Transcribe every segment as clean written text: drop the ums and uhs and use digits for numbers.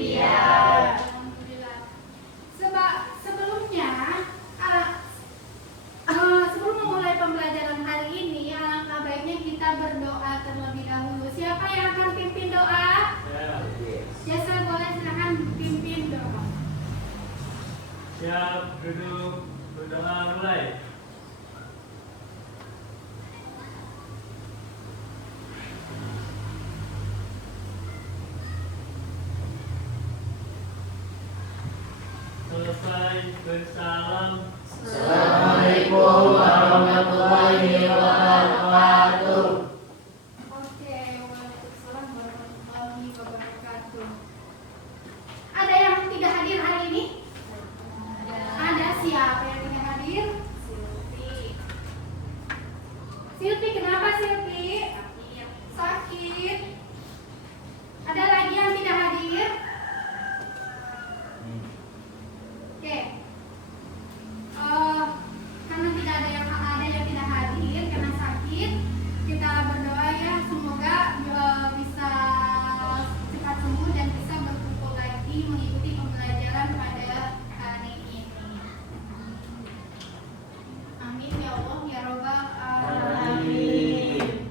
Iya. Alhamdulillah. Sebelumnya, sebelum memulai pembelajaran hari ini, alangkah baiknya kita berdoa terlebih dahulu. Siapa yang akan pimpin doa? Jasa, boleh silakan pimpin doa. Siap, duduk, berdoa mulai. Selesai bersalam. Assalamualaikum warahmatullahi wabarakatuh. Oke, waalaikumsalam warahmatullahi wabarakatuh. Ada yang tidak hadir hari ini? Ada. Siapa yang tidak hadir? Silvi, kenapa Silvi? Sakit. Ada lagi yang tidak hadir? Oke. Karena tidak ada yang tidak hadir karena sakit, kita berdoa ya semoga bisa cepat sembuh dan bisa berkumpul lagi mengikuti pembelajaran pada hari ini. Amin ya Allah ya Rabbal alamin.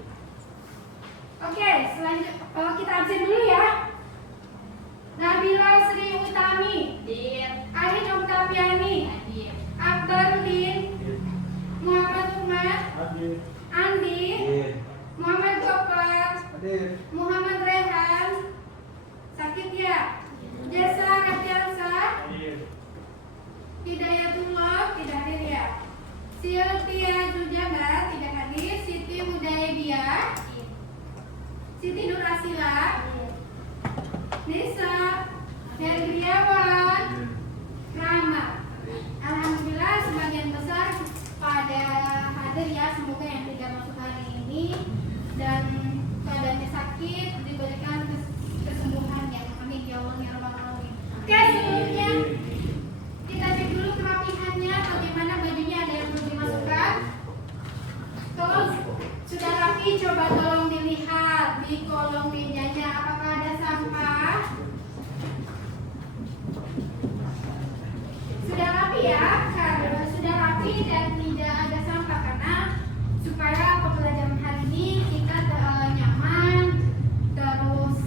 Oke, selanjutnya kita absen dulu ya. Nabila Sri Utami, Arin Oktaviani, Akbarudin, Muhammad Umar, Andi, Muhammad Gopar, Muhammad Rehan, sakit ya? Jasa Ratiansa, Hidayatullah, tidak hadir ya? Sylvia Jujana, tidak hadir. Siti Hudaibia, Siti Nur Asila, Nisa, Herdiawan, Rama. Alhamdulillah sebagian besar pada hadir ya. Semoga yang tidak masuk hari ini dan keadaannya sakit diberikan kesembuhan yang amin ya Allah ya Rabbal alamin. Oke, sebelumnya kita cek dulu kerapihannya, bagaimana bajunya, ada yang belum dimasukkan. Kalau sudah rapi, coba tolong dilihat di kolong mejanya apakah ada sampah. Sudah rapi ya, karena sudah rapi dan tidak ada sampah, karena supaya pembelajaran hari ini kita nyaman, terus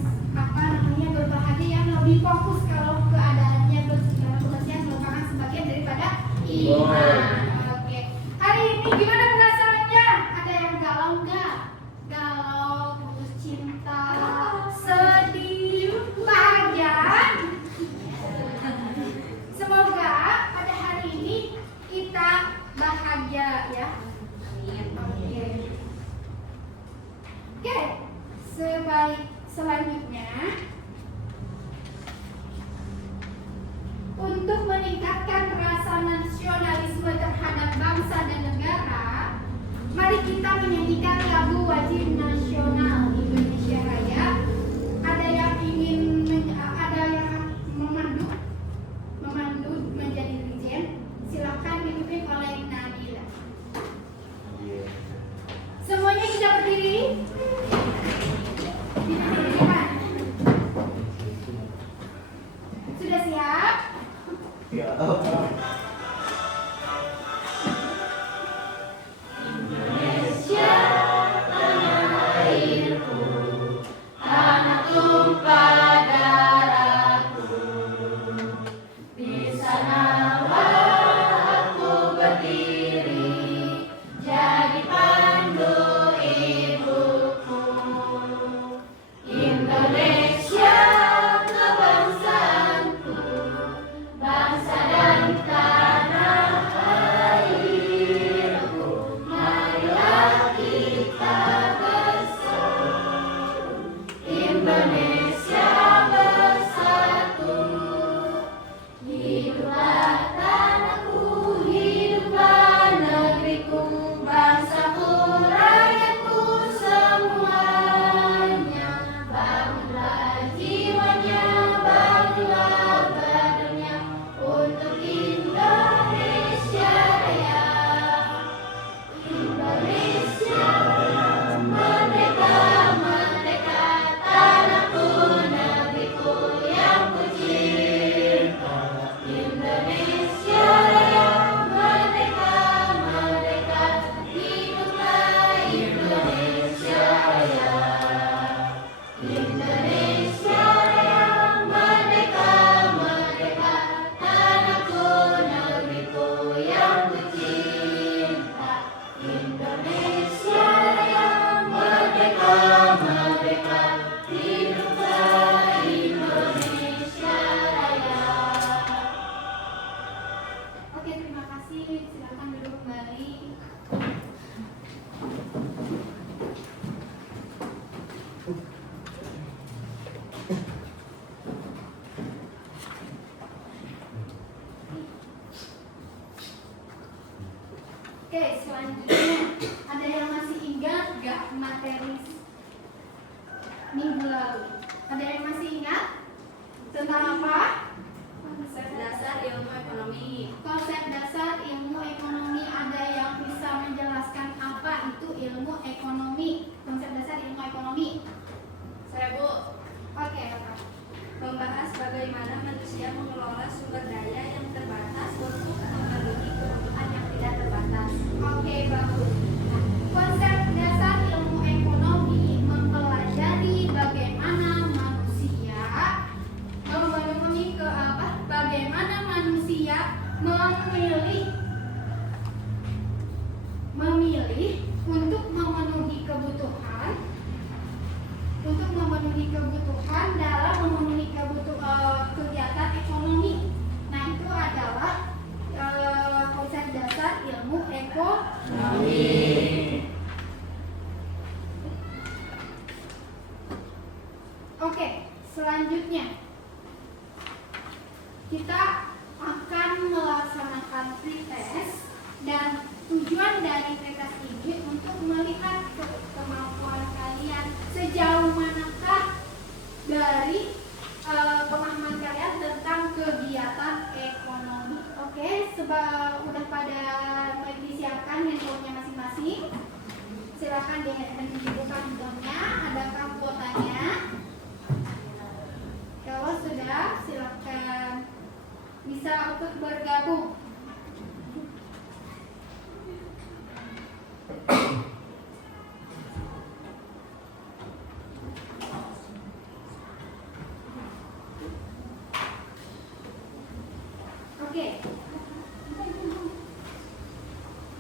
berbahagia yang lebih fokus kalau keadaannya bersih, karena kebersihan merupakan sebagian daripada iman. Oke, hari ini gimana perasaannya? Ada yang galau nggak? Galau, putus cinta, sedih, bahagia. Semoga pada hari ini kita bahagia ya. Oke, selanjutnya untuk meningkatkan rasa nasionalisme terhadap bangsa dan negara, mari kita menyanyikan lagu wajib nasional Indonesia Raya. Ada yang memandu menjadi dirjen, silakan dipimpin oleh Nabila. Semuanya kita berdiri. Sudah siap? Ya. Indonesia tanah air Oke, selanjutnya ada yang masih ingat gak materi minggu lalu? Ada yang masih ingat tentang apa? Konsep dasar ilmu ekonomi. Konsep dasar ilmu ekonomi. Ada yang bisa menjelaskan apa itu ilmu ekonomi? Konsep dasar ilmu ekonomi. Saya Bu, Oke, Pak. membahas bagaimana manusia mengelola sumber daya yang terbatas untuk memenuhi kebutuhan yang tidak terbatas. Oke, bagus. Nah, konsep dasar ilmu ekonomi mempelajari bagaimana manusia memenuhi bagaimana manusia memilih untuk memenuhi kebutuhan dalam memenuhi kegiatan ekonomi. Nah, itu adalah konsep dasar ilmu ekonomi. Oke, selanjutnya kita akan melaksanakan pretest dan tujuan dari pretest ini untuk melihat kemampuan kalian sejauh manakah dari pemahaman kalian tentang kegiatan ekonomi. Oke, udah pada disiapkan handphonenya masing-masing. Silakan dibuka handphonenya. Adakah kuotanya? Kalau sudah, silakan bisa untuk bergabung. Oke.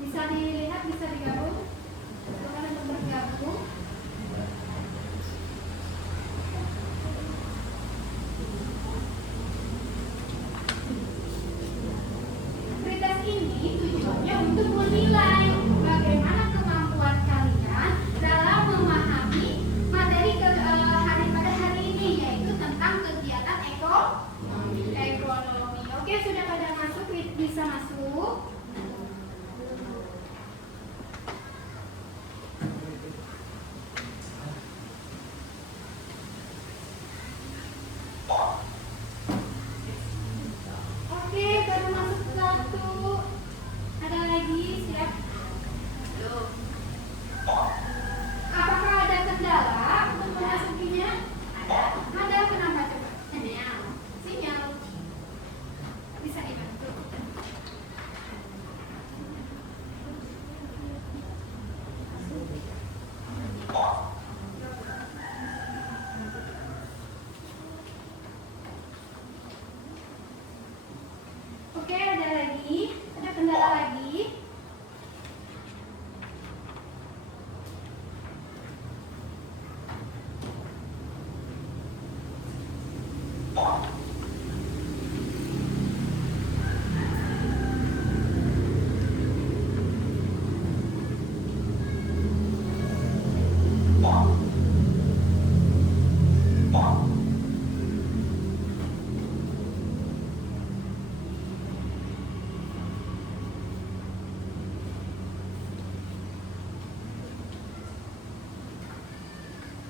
Bisa dilihat, bisa digabung. Silakan untuk bergabung. Pretest ini tujuannya untuk menilai bagaimana kemampuan kalian dalam memahami materi pada hari ini, yaitu tentang kegiatan ekonomi. Oke, sudah pada masuk, bisa masuk. Oke, baru masuk satu. Ada lagi, siap? Apakah ada kendala untuk memasukinya? Ada, kenapa coba? Sinyal. Bisa dibantu. Oke, ada lagi? Ada kendala lagi?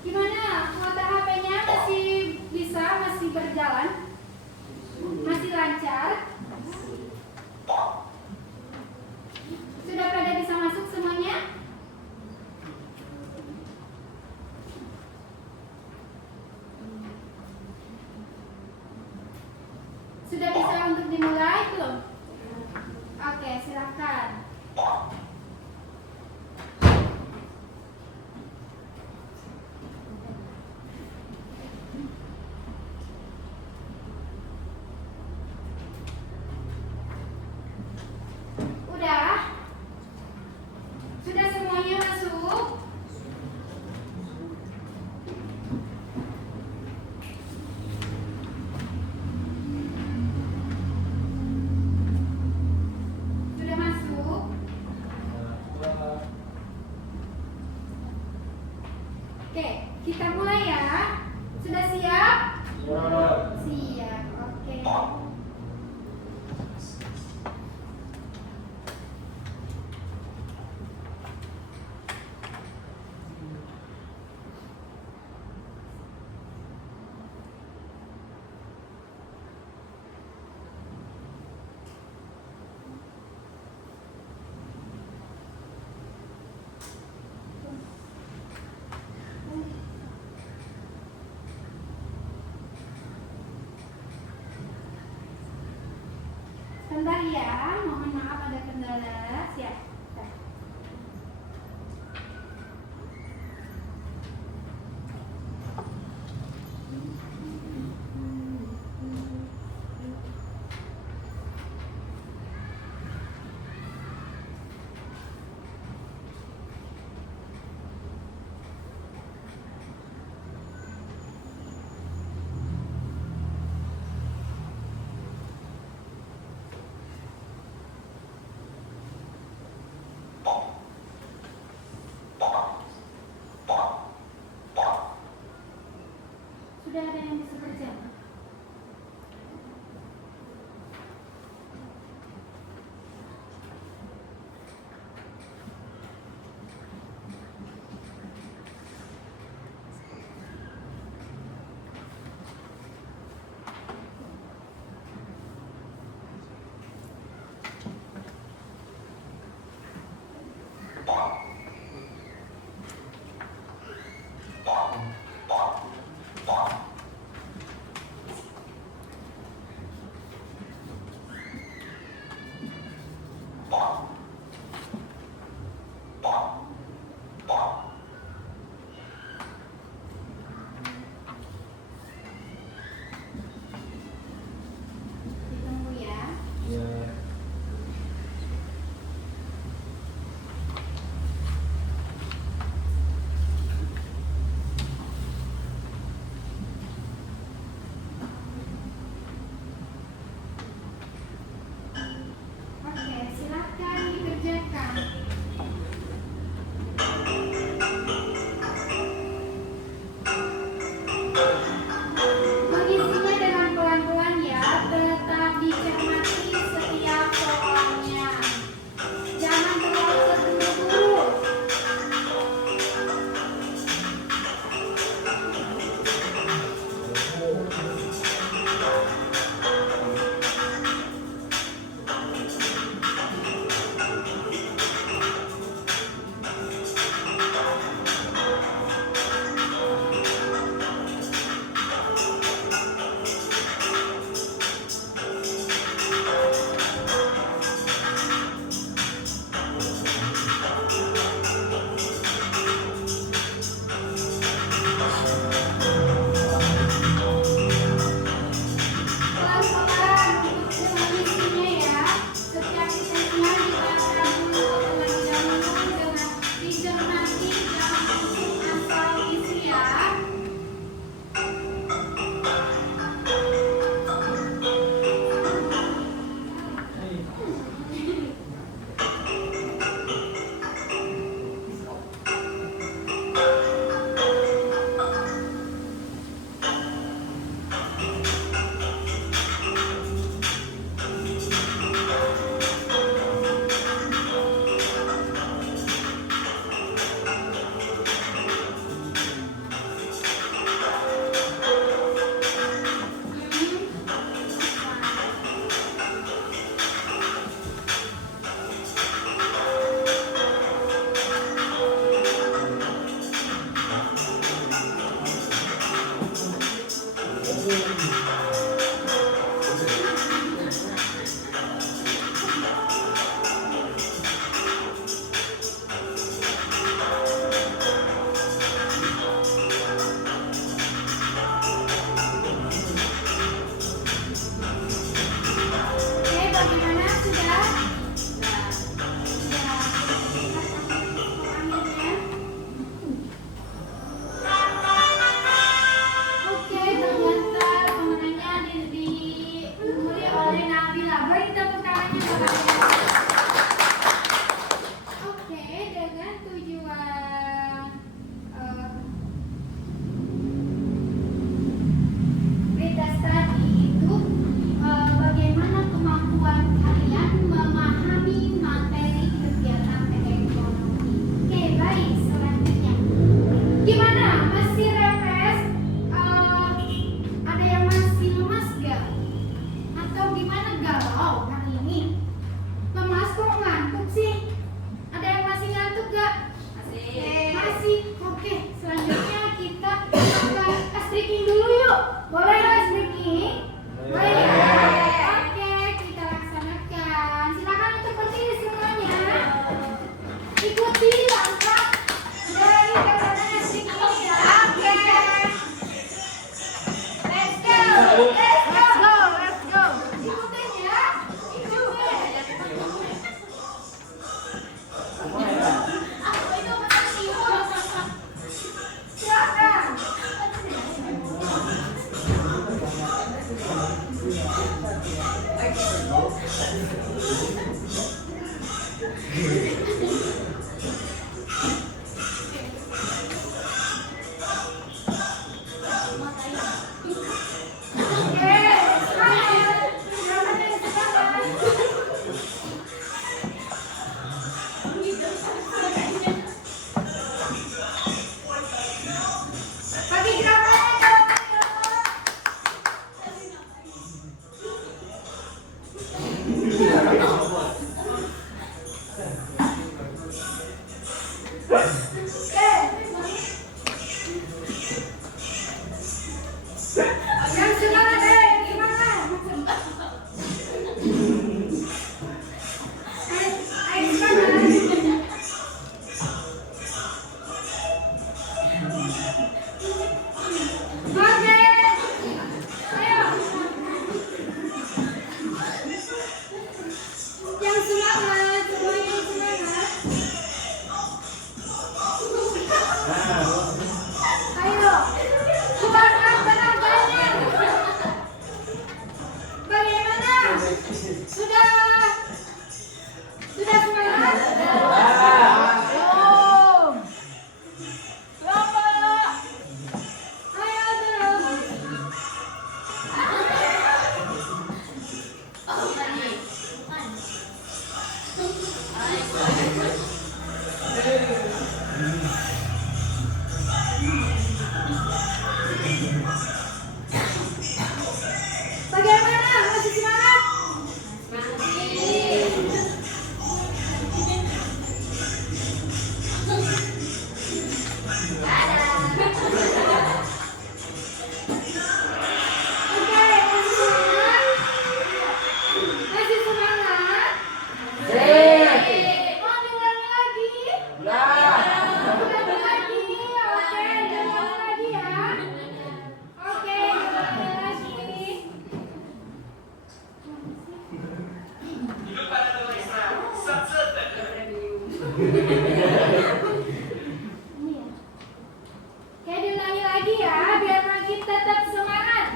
Gimana? Mata HP-nya masih bisa, masih berjalan? Masih lancar? Sudah pada bisa masuk semuanya? Sudah bisa untuk dimulai belum? Oke, silakan. Udah? Sudah semuanya masuk? Bentar ya, mohon maaf ada kendala. Siap. Bentar. Sudah ada yang bisa berjalan? Ditunggu ya. Ya. Oke, silakan dikerjakan. Mengisinya dengan pelan-pelan ya, tetap dicermati setiap soalnya. Jangan terlalu terburu-buru. Pelan-pelan untuk mengisinya ya. Setiap sisanya dibaca dulu terlebih dahulu dengan dicermati jangan langsung asal isi ya. Oke, bagaimana sudah? Sudah. Akhirnya. Oke, ternyata pemenangnya diberi oleh Nabila. Beri tepuk tangannya kepadanya. Oke, dengan tujuan Ritas tadi itu bagaimana kemampuan kalian memahami materi kegiatan ekonomi. Oke, baik, selanjutnya. Gimana? Masih rewes? Ada yang masih lemas gak? Atau gimana galau hari ini? Bagi gerakannya yang semangat semangat. Ayo semangat. Oke, ayo. Yang semangat, semuanya yang semangat. Ayo, keluarkan tenaganya. Bagaimana? Sudah semangat? Ayo terus. Bagaimana? Masih semangat? Oke, masih semangat? Mau diulangi lagi? Ulangi lagi, oke, diulangi lagi ya. Oke, diulangi lagi. Hidup pada tulisnya sat-sat. Ini ya. Oke, diulangi lagi ya, biar makin tetap semangat.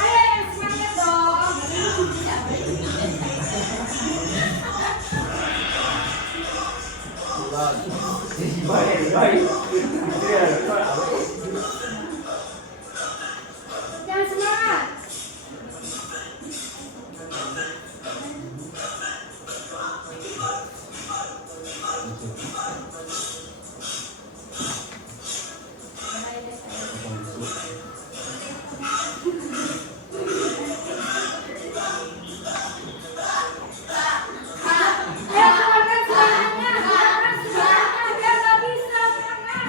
Ayo yang semangat dong. Yang semangat. Ayo keluarkan semangatnya, keluarkan semangatnya biar nggak bisa semangat.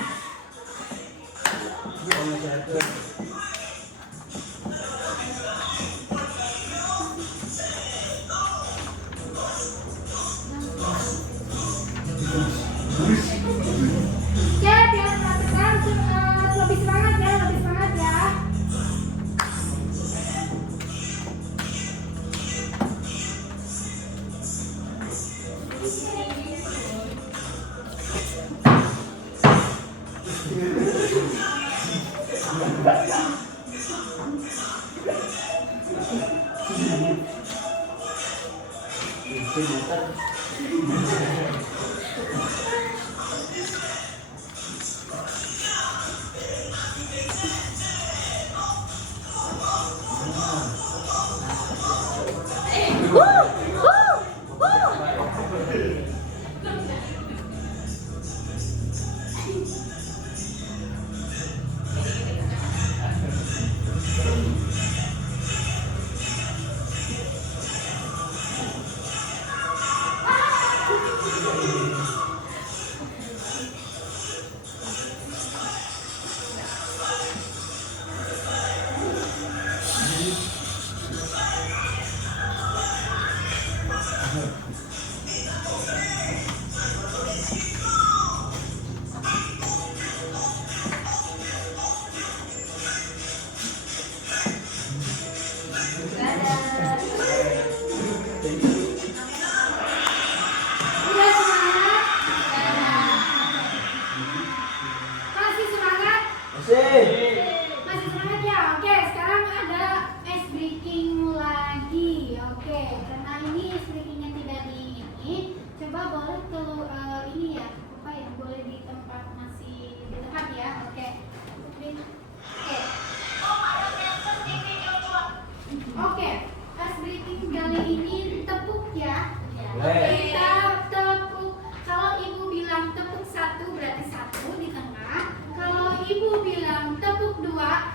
Oke, biar perhatikan lebih semangat ya, lebih semangat ya.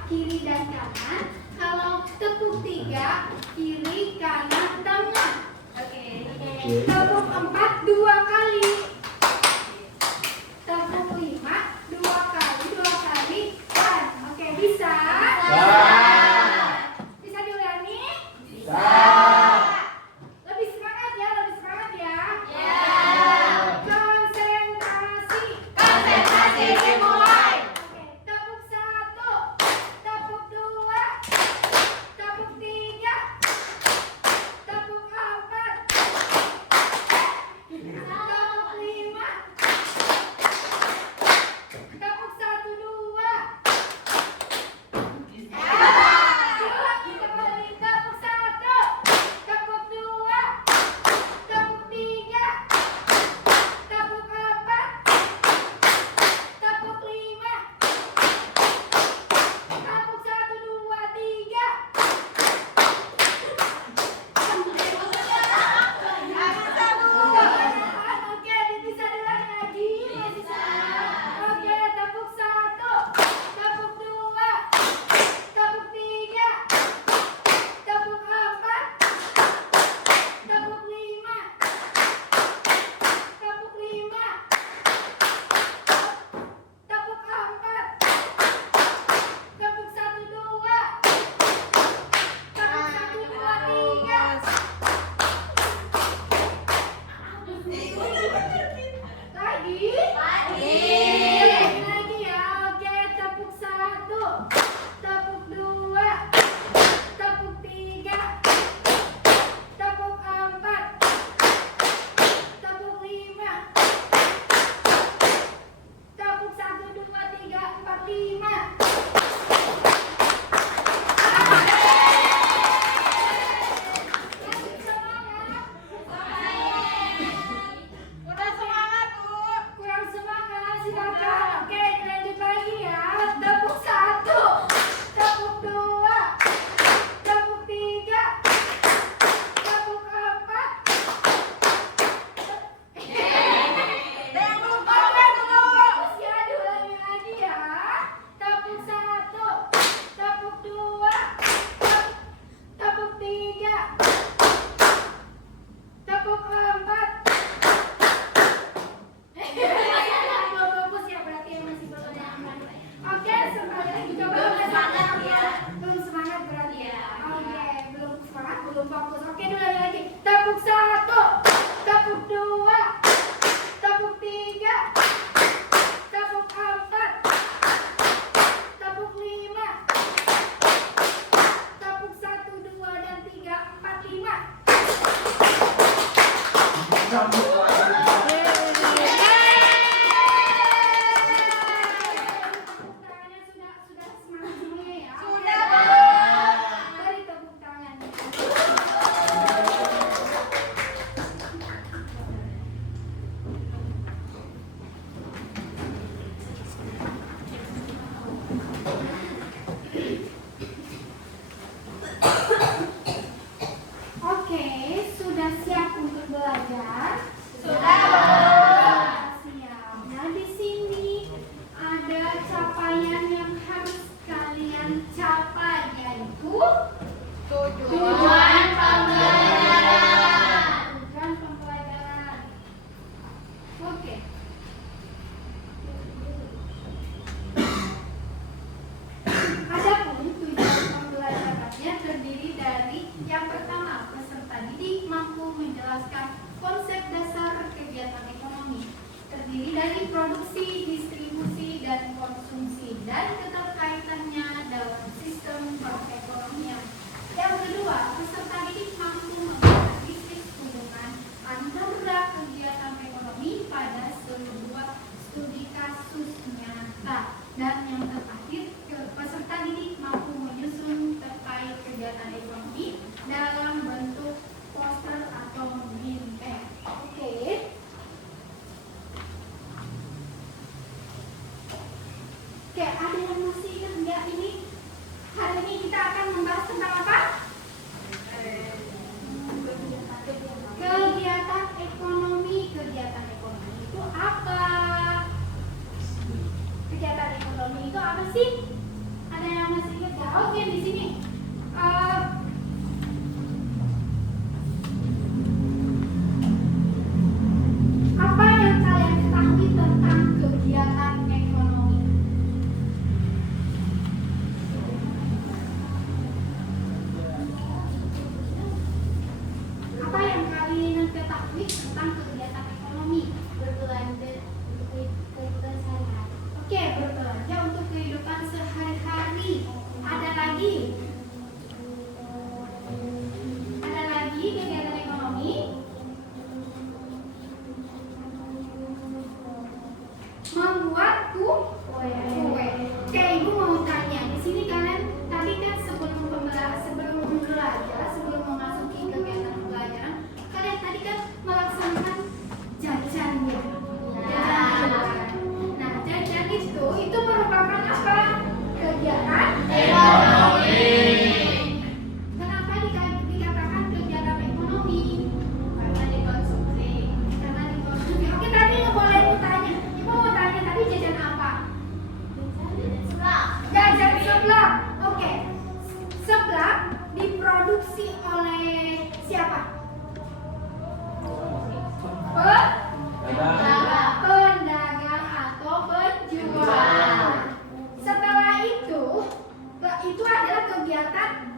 kiri dan kanan. Kalau tepuk 3, kiri, kanan, tengah. Oke. Tepuk 4, 2 kali. Tepuk 5, 2 kali, 1. Oke, bisa? Bisa diulangi? Bisa. Lebih semangat ya, Konsentrasi. Konsentrasi dimulai. Oke, tepuk 1, tepuk 2, tepuk 3, tepuk 4, tepuk 5, tepuk 1, 2.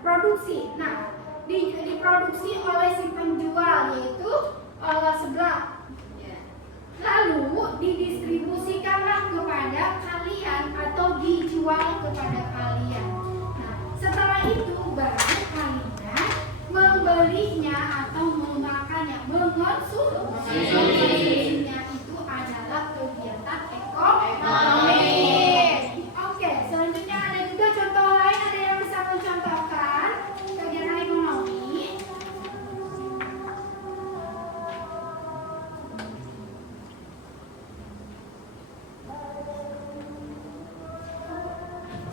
produksi. Nah, diproduksi oleh si penjual yaitu seblak. Lalu didistribusikanlah kepada kalian atau dijual kepada kalian. Nah, setelah itu baru kalian membelinya atau memakannya, mengonsumsinya. Itu adalah kegiatan ekonomi. Oke, selanjutnya ada juga contoh lain, ada yang bisa mencontohkan kegiatan ekonomi.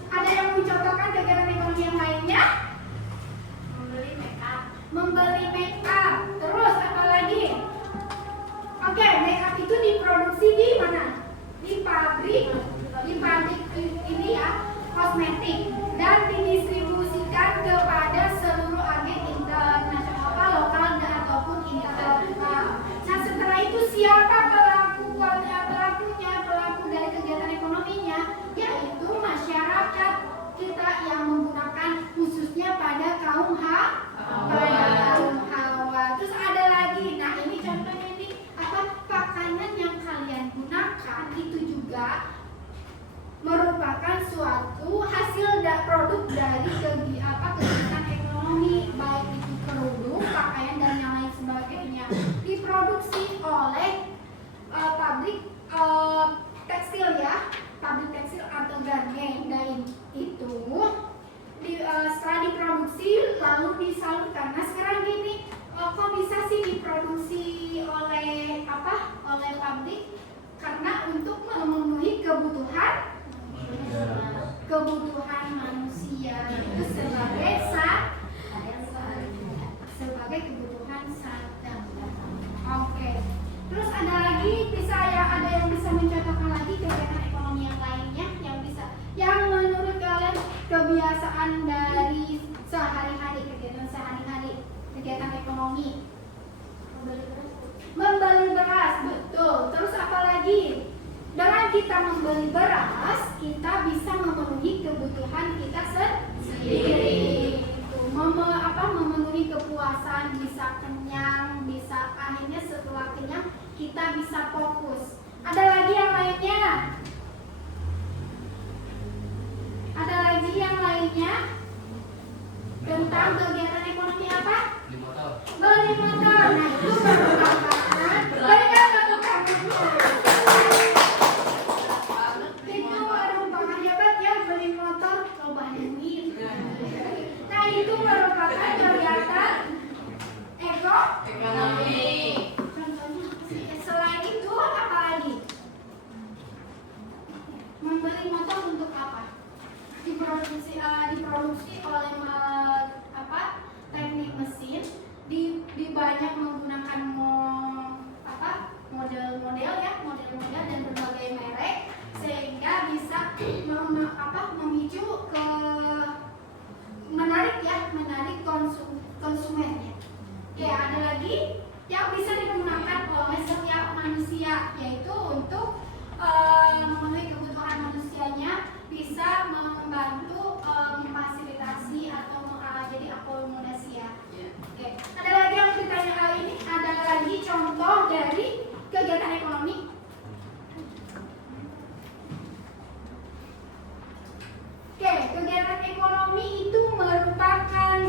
Ada yang mencontohkan kegiatan ekonomi yang lainnya? Membeli make up. Terus apa lagi? Oke, make up itu diproduksi di mana? Di pabrik ini ya, kosmetik, dan didistribusikan kepada seluruh agen internasional, lokal ataupun internasional. Nah, setelah itu siapa pelaku dari kegiatan ekonominya? Yaitu masyarakat kita yang menggunakan khususnya pada kaum hawa. Terus ada lagi, nah ini contohnya nih, pakaian yang kalian gunakan itu juga merupakan suatu hasil produk dari kegiatan ekonomi, baik itu kerudung, pakaian dan yang lain sebagainya, diproduksi oleh pabrik tekstil ya, pabrik tekstil atau garmen. Dan itu setelah diproduksi lalu disalurkan. Nah sekarang gini, kok bisa sih diproduksi oleh pabrik? Karena untuk memenuhi kebutuhan manusia itu sebagai kebutuhan sehari-hari. Oke. Terus ada lagi ada yang bisa mencontohkan lagi kegiatan ekonomi yang lainnya yang menurut kalian kebiasaan dari kegiatan ekonomi. Membeli beras, betul. Terus apa lagi? Dengan kita membeli beras, kita bisa memenuhi kebutuhan kita sendiri. Memenuhi kepuasan, bisa kenyang, bisa akhirnya setelah kenyang kita bisa fokus. Ada lagi yang lainnya? Ada lagi yang lainnya tentang kegiatan ekonomi apa? Beli motor. Nah itu merupakan hebat ya, beli motor coba duit. Nah itu merupakan kegiatan ekonomi. Contohnya selain itu apa lagi? Membeli motor untuk apa? Diproduksi oleh teknik mesin, di banyak menggunakan model-model dan berbagai merek, sehingga bisa memicu menarik konsumennya. Ya, ada lagi yang bisa digunakan oleh setiap manusia, yaitu untuk memenuhi kebutuhan manusianya, bisa membantu memfasilitasi atau jadi akomodasi ya. Oke. Ada lagi yang ditanya kali ini? Ada lagi contoh dari kegiatan ekonomi? Oke, kegiatan ekonomi itu merupakan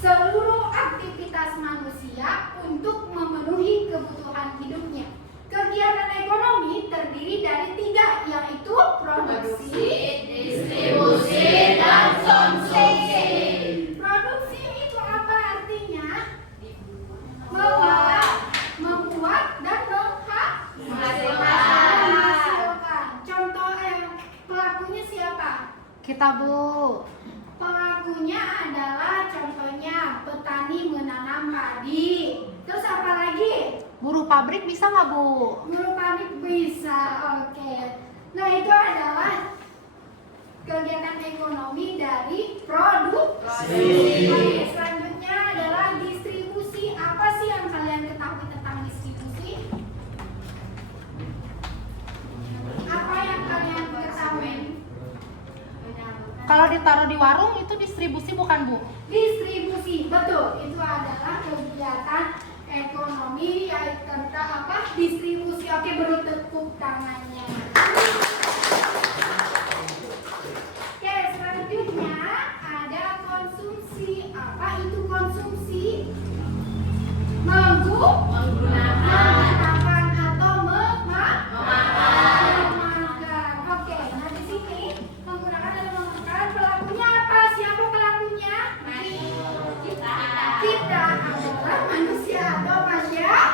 seluruh aktivitas manusia untuk memenuhi kebutuhan hidupnya. Kegiatan ekonomi terdiri dari 3, yaitu produksi, distribusi, dan konsumsi. Produksi itu apa artinya? Membuat dan menghasilkan. Contoh pelakunya siapa? Kita, Bu. Pelakunya adalah contohnya petani menanam padi. Terus apa lagi? Buruh pabrik bisa nggak, Bu? Buruh pabrik bisa, oke. Nah itu adalah kegiatan ekonomi dari produksi. Oke, selanjutnya adalah distribusi. Apa sih yang kalian ketahui tentang distribusi? Apa yang kalian ketahui? Kalau ditaruh di warung itu distribusi bukan, Bu? Distribusi, betul. Itu adalah kegiatan ekonomi yang tentang apa? Distribusi. Oke, beri tepuk tangannya. Oke, selanjutnya ada konsumsi. Apa itu konsumsi? Menggunakan atau memakan. Oke, nah di sini menggunakan atau memakan, pelakunya apa? Siapa pelakunya? Kita adalah manusia atau masyarakat.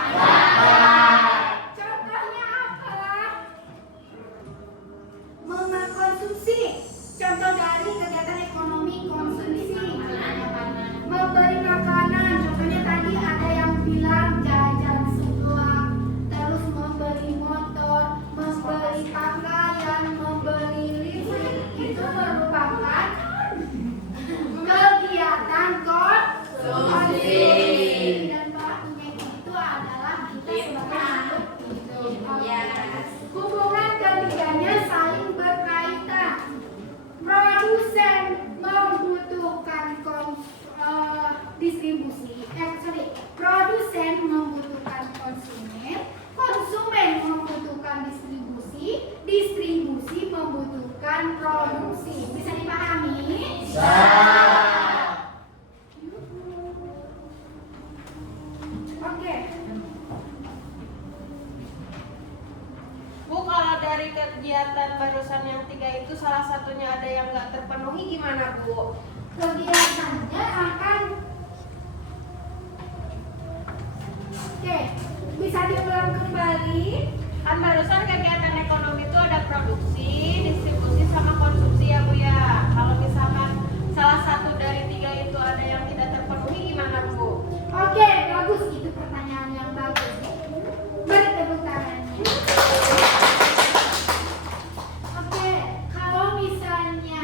Contohnya apa? Mengkonsumsi. Contoh dari kegiatan ekonomi konsumsi. Memberi makanan. Contohnya tadi ada yang bilang jajan seblak, terus membeli motor, membeli pakaian, membeli listrik. Itu merupakan kegiatan konsumsi. Dan pelakunya itu adalah kita sebagai makhluk hidup. Hubungan ketiganya saling berkaitan. Produsen membutuhkan distribusi. Produsen membutuhkan konsumen. Konsumen membutuhkan distribusi. Distribusi membutuhkan produksi. Bisa dipahami? Bisa. Oke. Bu, kalau dari kegiatan barusan yang 3 itu salah satunya ada yang nggak terpenuhi gimana, Bu? Kegiatannya akan bisa diulang kembali. Kan barusan kegiatan ekonomi itu ada produksi, distribusi, sama konsumsi ya, Bu ya. Kalau misalkan salah satu dari 3 itu ada yang tidak terpenuhi gimana, Bu? Oke, bagus, itu pertanyaan yang bagus. Beri tepuk tangannya. Oke, kalau misalnya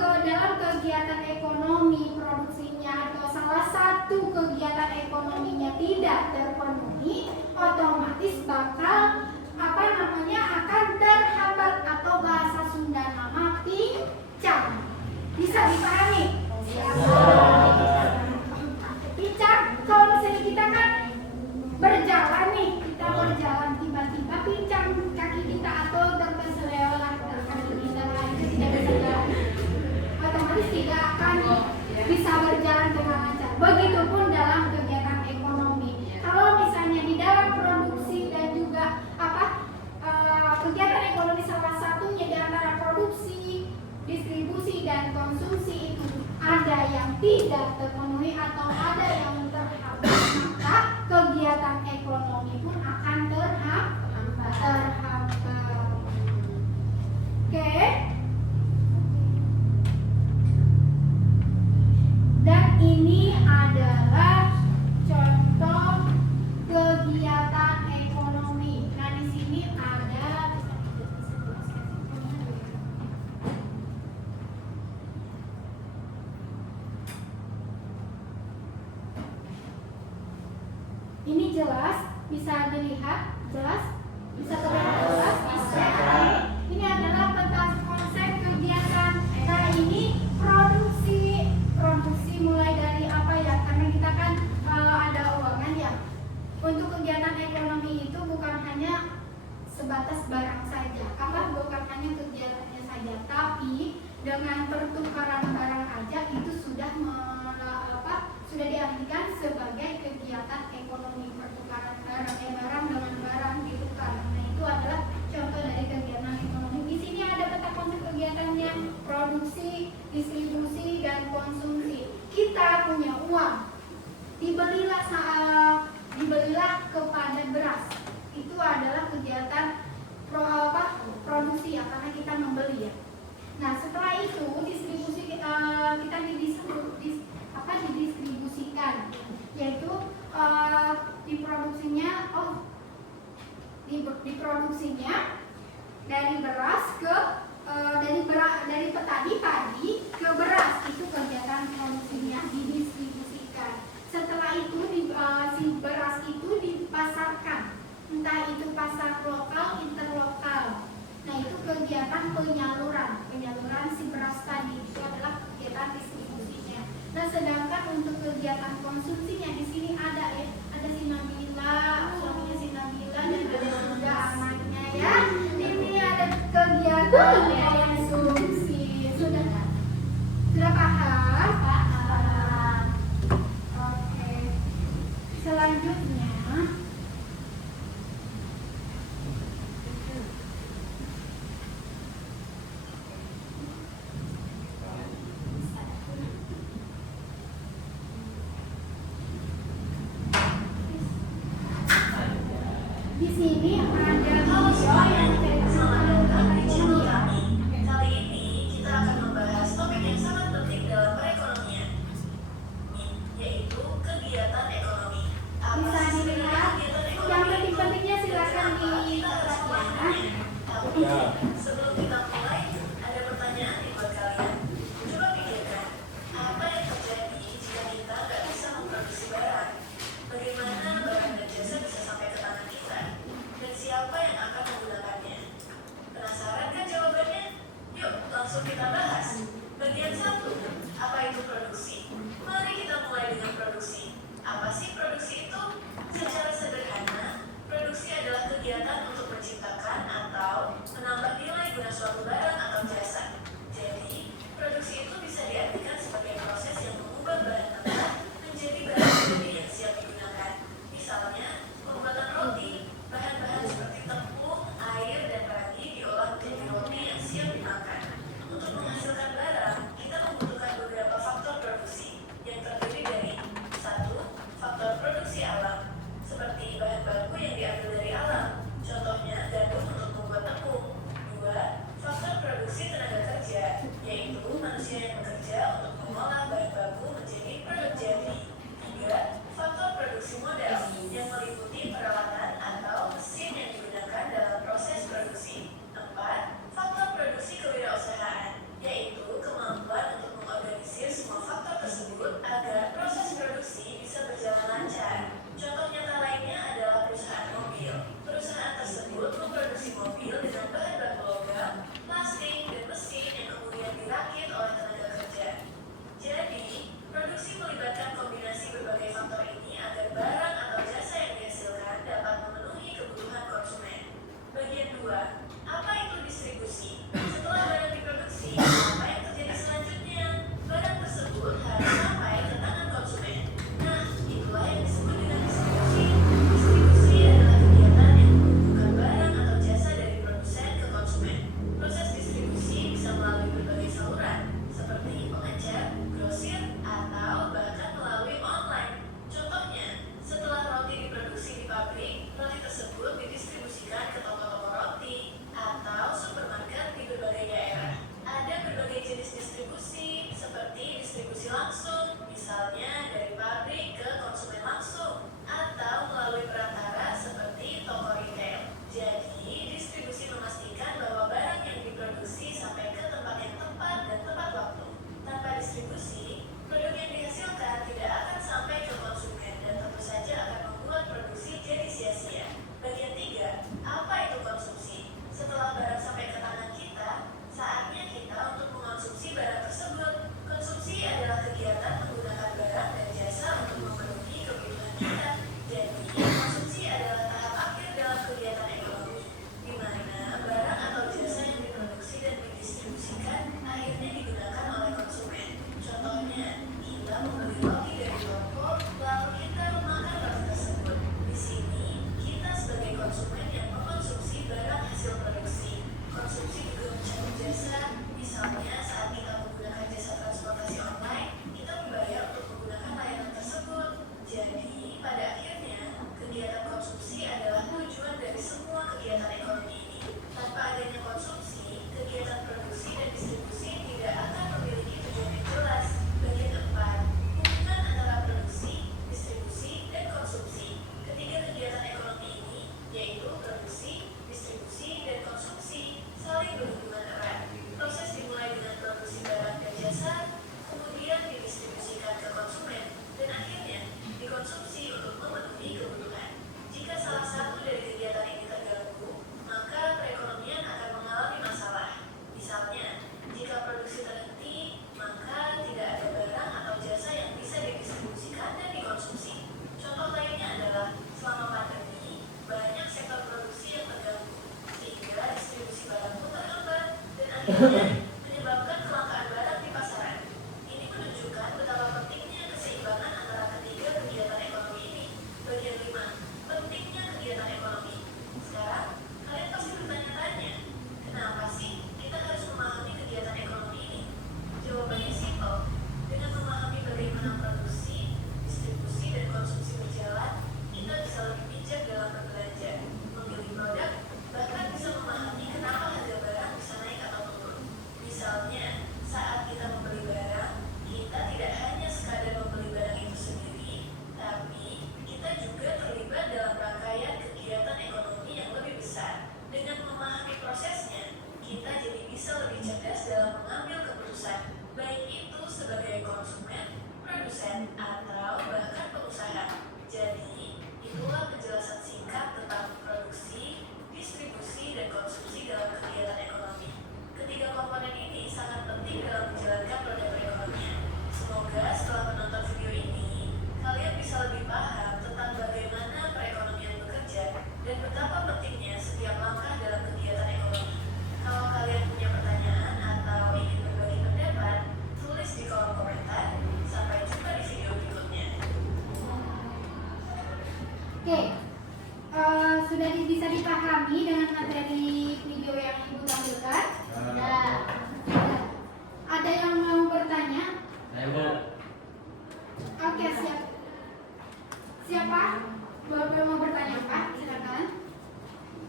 ke dalam kegiatan ekonomi produksinya atau salah satu kegiatan ekonominya tidak terpenuhi, otomatis bakal akan terhambat, atau bahasa Sunda nama pincang. Bisa dipahami? Pincang, kalau misalnya kita kan berjalan nih, kita berjalan tiba-tiba pincang kaki kita atau terkeselewat kaki kita itu tidak bisa jalan, otomatis tidak akan bisa berjalan dengan lancar. Begitupun dalam kegiatan ekonomi. Kalau misalnya di dalam produksi dan juga kegiatan ekonomi salah satunya di antara produksi, distribusi dan konsumsi itu ada yang tidak terpenuhi atau ada yang terhambat, maka kegiatan ekonomi pun akan terhambat. Oke. Dan ini adalah contoh kegiatan ekonomi. Nah, di sini ada ini jelas, bisa dilihat jelas, bisa terlihat jelas. Ini adalah tentang konsep kegiatan. Nah, ini produksi mulai dari apa ya? Karena kita kan ada uangan ya. Untuk kegiatan ekonomi itu bukan hanya sebatas barang saja, bukan hanya kegiatannya saja, tapi dengan pertukaran barang aja itu sudah diartikan sebagai kegiatan ekonomi. Pertukaran barang dengan barang ditukar. Nah, itu adalah contoh dari kegiatan ekonomi. Di sini ada peta konsep kegiatannya: produksi, distribusi, dan konsumsi. Kita punya uang, dibelilah kepada beras. Itu adalah kegiatan produksi ya, karena kita membeli ya. Nah, setelah itu distribusi kita didistribusikan, yaitu diproduksinya dari beras ke dari petani padi ke beras. Itu kegiatan produksinya didistribusikan. Setelah itu si beras itu dipasarkan, entah itu pasar lokal, interlokal. Nah, itu kegiatan penyaluran si beras kegiatan konsumsinya di sini ada ya, ada si Nabila, suaminya si Nabila dan ada juga anaknya ya. Ini ada kegiatan konsumsi. Sudah nggak? Sudah paham? Paham. Oke. Selanjutnya di sini ada video yang menceritakan tentang ekonomi ya. Kali ini kita akan membahas topik yang sangat penting dalam perekonomian, yaitu kegiatan ekonomi. Apa Bisa sih sebenarnya dilihat kegiatan yang ekonomi itu? penting-pentingnya silakan Kenapa kita harus diperhatikan. melakukannya? Tapi sebelum kita mulai, ada pertanyaan nih buat kalian. Coba pikirkan, apa yang terjadi jika kita nggak bisa memproduksi barang? Bagaimana barang dan jasa bisa sampai ke tangan kita? Dan siapa yang akan menggunakannya? Penasaran kan jawabannya? Yuk, langsung kita bahas. Bagian 1, apa itu produksi? Mari kita mulai dengan produksi. Apa sih produksi itu? Secara sederhana, produksi adalah kegiatan untuk menciptakan atau menambah nilai guna suatu barang atau jasa. Jadi, produksi itu bisa diartikan sebagai proses yang mengubah bahan mentah menjadi barang jadi yang siap digunakan. Misalnya, pembuatan roti, bahan-bahan seperti tepung, air, dan ragi diolah menjadi roti yang siap dimakan. Untuk menghasilkan barang, kita membutuhkan beberapa faktor produksi yang terdiri dari 1. Faktor produksi alam, seperti bahan baku yang diambil dari alam, contohnya gandum untuk membuat tepung. 2. Faktor produksi tenaga kerja, yaitu manusia yang bekerja untuk mengolah bahan baku menjadi produk jadi. 3. Faktor produksi modal, yang meliputi peralatan atau mesin yang digunakan dalam proses produksi. 4. Faktor produksi kewirausahaan, yaitu kemampuan untuk mengorganisir semua faktor tersebut agar proses produksi bisa berjalan lancar. Contoh nyata lainnya adalah perusahaan mobil. Perusahaan tersebut memproduksi mobil dengan bahan baku logam, plastik, dan mesin yang kemudian dirakit oleh tenaga kerja. Jadi, produksi melibatkan kombinasi berbagai faktor ini agar barang atau jasa yang dihasilkan dapat memenuhi kebutuhan konsumen. Bagian 2, apa itu distribusi? Setelah barang diproduksi, apa yang terjadi selanjutnya? Barang tersebut harus sampai ke tangan konsumen. Nah, itulah yang disebut dengan distribusi. Distribusi adalah kegiatan yang menghubungkan barang atau jasa dari produsen ke konsumen. Proses distribusi bisa melalui berbagai saluran, seperti pengecer, grosir, atau bahkan melalui online. Contohnya, setelah roti diproduksi di pabrik, roti tersebut didistribusikan ke toko-toko roti atau supermarket di berbagai daerah. Ada berbagai jenis distribusi, seperti distribusi langsung, misalnya dari pabrik ke konsumen langsung, atau melalui perantara seperti toko retail. Jadi, distribusi memastikan bahwa barang yang diproduksi sampai ke tempat yang tepat dan tepat waktu. Tanpa distribusi, produk yang dihasilkan tidak akan sampai ke konsumen dan tentu saja akan membuat produksi jadi sia-sia. Bagian 3, apa itu konsumsi? Setelah barang sampai ke tangan kita, saatnya kita untuk mengonsumsi barang tersebut. Konsumsi adalah kegiatan menggunakan barang dan jasa untuk Oke, sudah bisa dipahami dengan materi video yang Ibu tampilkan? Sudah. Ada yang mau bertanya? Ada. Oke, siap. Siapa? Mau bertanya apa? Silakan.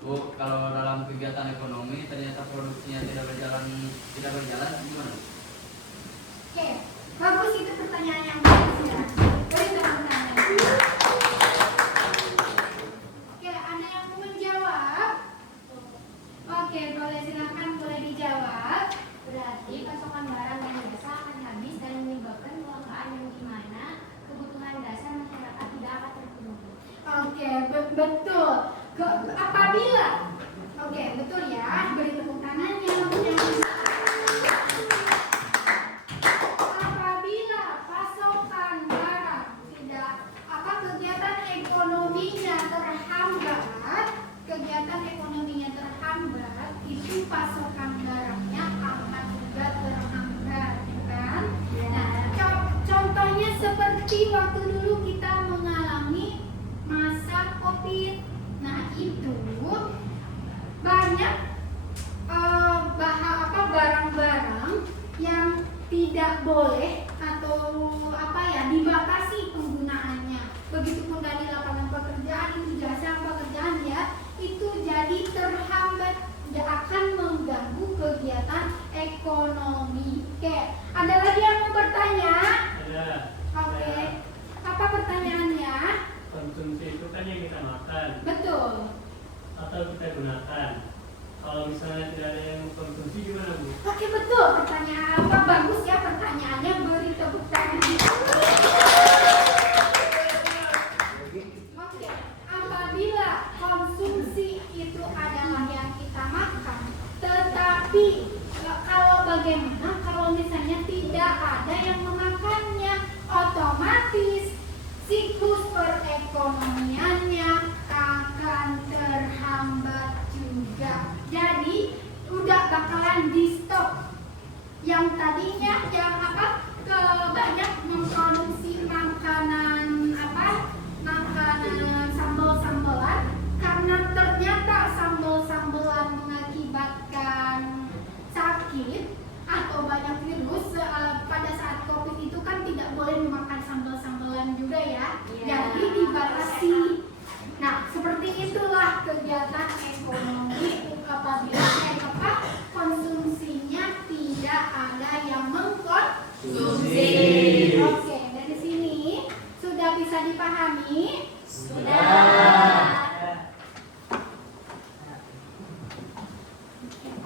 Bu, kalau dalam kegiatan ekonomi ternyata produksinya tidak berjalan gimana? Oke, bagus, itu pertanyaan yang bagus ya. Boleh tepuk tangan. Oke, ada yang mau menjawab? Oke, boleh, silakan, boleh dijawab. Berarti pasokan barang yang biasa akan habis dan menyebabkan kelangkaan yang dimana kebutuhan dasar masyarakat tidak akan terpenuhi. Oke, betul. Apabila, oke, betul ya. Beri tepuk tangannya. Apabila pasokan barang tidak kegiatan ekonominya terhambat, itu pasokan barangnya akan juga terhambat, kan? Nah, contohnya seperti waktu dulu kita mengalami masa COVID. Nah, itu banyak barang-barang yang tidak boleh atau dibatasi penggunaannya. Begitupun dari lapangan pekerjaan, itu jasa pekerjaan ya, itu jadi terhambat, akan mengganggu kegiatan ekonomi. Oke, ada lagi yang mau bertanya? Ada. Oke, apa pertanyaannya? Konsumsi itu kan yang kita makan Betul. atau kita gunakan. Kalau misalnya tidak ada yang konsumsi gimana, Bu? Oke, betul. Pertanyaan apa? Bagus ya pertanyaannya. Beri tepuk tangan. Oke, apabila konsumsi itu adalah yang kita makan, tetapi kalau bagaimana kalau misalnya tidak ada yang memakannya, otomatis siklus perekonomiannya akan terhambat juga. Jadi udah bakalan di stop. Yang tadinya banyak memproduksi makanan sambal-sambelan, karena ternyata sambal-sambelan mengakibatkan sakit atau banyak virus. Pada saat COVID itu kan tidak boleh memakan sambal-sambelan juga ya. Jadi dibatasi. Nah, seperti itulah kegiatan ekonomi apabila konsumsinya tidak ada yang mengkonsumsi. Oke, dari sini sudah bisa dipahami?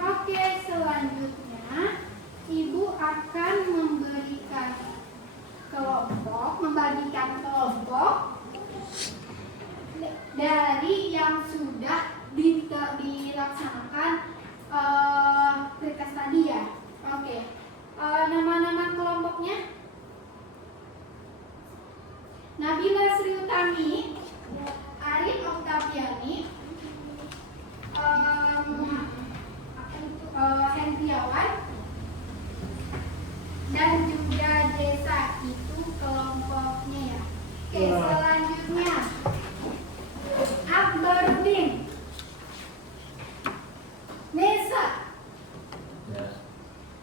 Oke, selanjutnya Ibu akan membagikan kelompok dari yang sudah dilaksanakan pretest tadi ya. Oke, nama-nama kelompoknya: Nabila Sri Utami, Arin Oktaviani, Hendriawan, dan juga Desa. Itu kelompoknya ya. Oke, selanjutnya Akbarudin, Nesa,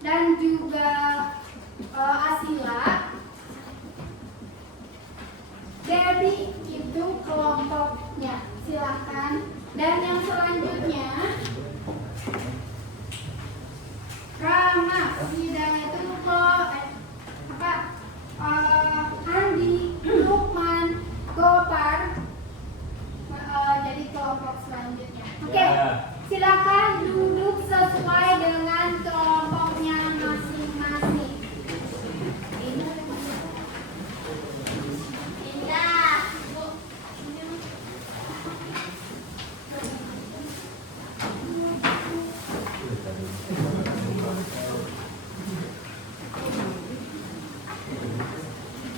dan juga Asila. Debbie, itu kelompoknya. Silakan. Dan yang selanjutnya Rama, Andi, Lukman, Gopar. Jadi kelompok selanjutnya. Oke, silakan duduk sesuai dengan kelompoknya masing-masing.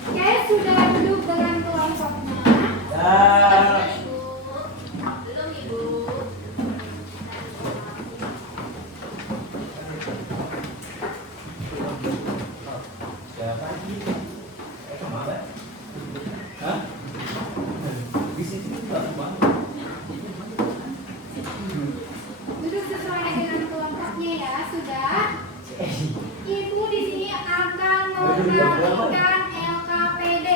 Oke, sudah duduk dengan kelompoknya. Belum, Ibu. Siapa? Kemana? Hah? Di sini, Pak. Kembalikan LKPD.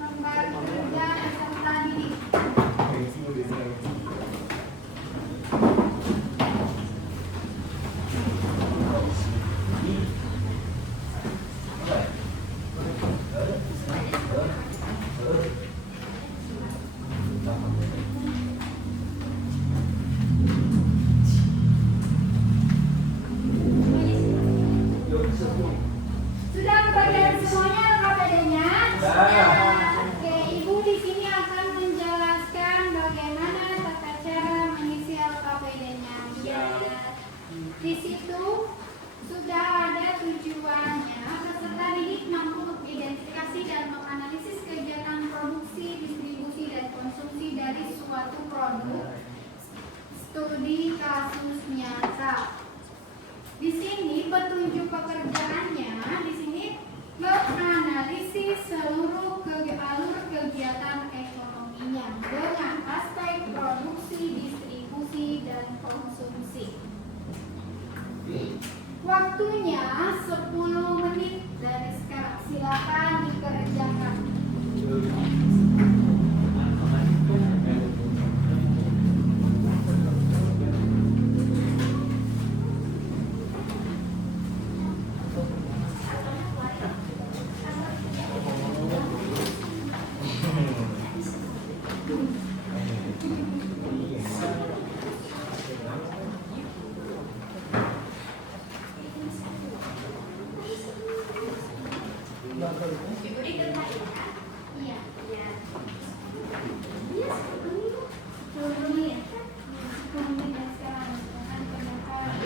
Lembar kerja peserta didik. Sudah kebagian semuanya LKPD-nya? Ya. Oke, Ibu di sini akan menjelaskan bagaimana tata cara mengisi LKPD-nya. Ya. Di situ sudah ada tujuannya. Peserta didik mampu mengidentifikasi dan menganalisis kegiatan produksi, distribusi, dan konsumsi dari suatu produk. Studi kasus nyata. Di sini petunjuk pekerjaannya di sini menganalisis seluruh alur kegiatan ekonominya dengan aspek produksi, distribusi, dan konsumsi. Waktunya 10 menit dari sekarang. Silakan dikerjakan. Iya. Iya. 10 menit. 10 menit dari sekarang. Silakan dikerjakan.